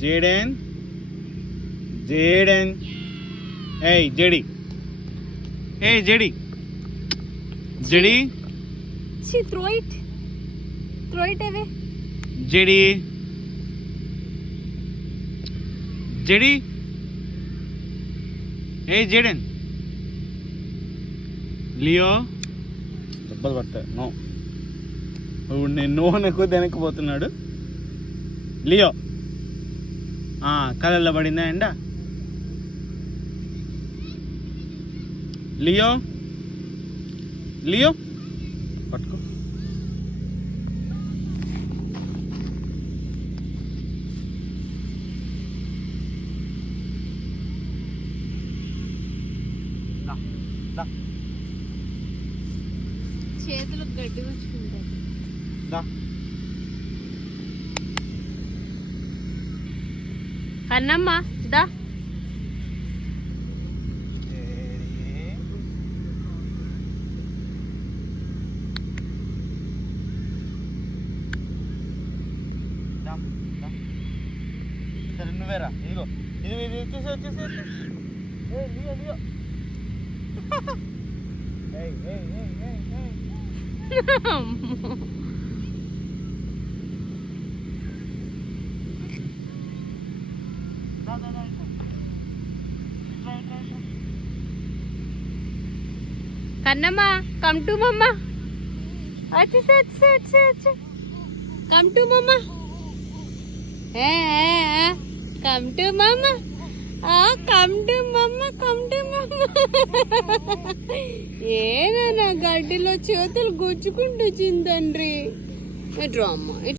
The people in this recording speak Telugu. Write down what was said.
జేడెన్ జేడెన్ ఏయ్ జెడి ఏయ్ JD JD throw it away. JD JD ఏయ్ జేడెన్ లియో దెబ్బలు పడతాయి నో ఇప్పుడు నేను నోనె కొద్ది వెనక్కిపోతున్నాడు లియో కళ్ళల్లో పడిందా ఎండ లియో లియో పట్టుకో చేతులు గడ్డి వచ్చుకుంటాయి. కన్నమ్మ దా సరే నువ్వేరా ఇదిగో ఇది ఇది వచ్చేసి Leo Leo Kannamma come to మమ్మ వచ్చే కమ్ టు మమ్మ కమ్ టు మమ్మ కమ్ టు మమ్మ ఏదన్నా గడ్డిలో చేతులు గుచ్చుకుంటూ చిందండ్రి డ్రామా